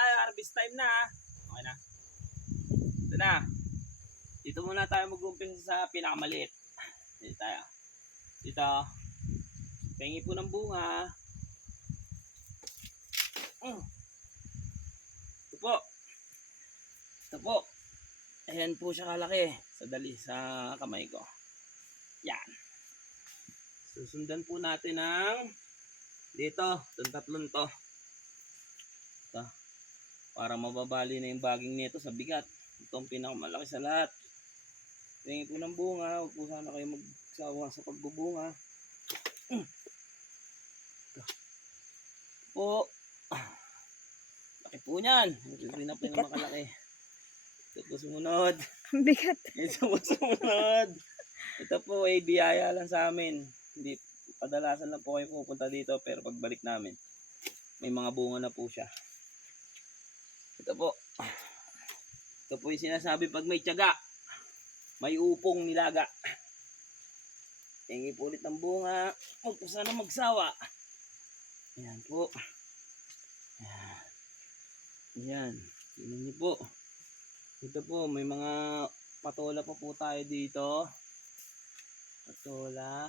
tayo, harvest time na. Okay na. Ito na. Dito muna tayo mag-umpisa sa pinakamaliit. Dito tayo. Dito. Pengi po ng bunga. Ito po. Ito po. Ayan po siya kalaki. Sa kamay ko. Yan. Susundan po natin ng dito. Itong tatlong to. Ito. Para mababali na yung baging nito sa bigat. Ito ang pinakamalaki sa lahat. Pengi po ng bunga. Huwag po sana kayo magsawa sa pagbubunga. Ito po. Laki po niyan. Ito na po yung makalaki. Ito po sumunod. Ang bigat. Ito po sumunod. Ito po ay biyaya lang sa amin. Hindi, kadalasan lang po kayo pupunta dito pero pagbalik namin, may mga bunga na po siya. Ito po. Ito po yung sinasabi pag may tiyaga, may upong nilaga. Hingi po ulit ng bunga. Huwag po sana magsawa. Ayan po. Ayan. Tingnan niyo po. Ito po, may mga patola pa po tayo dito. Patola.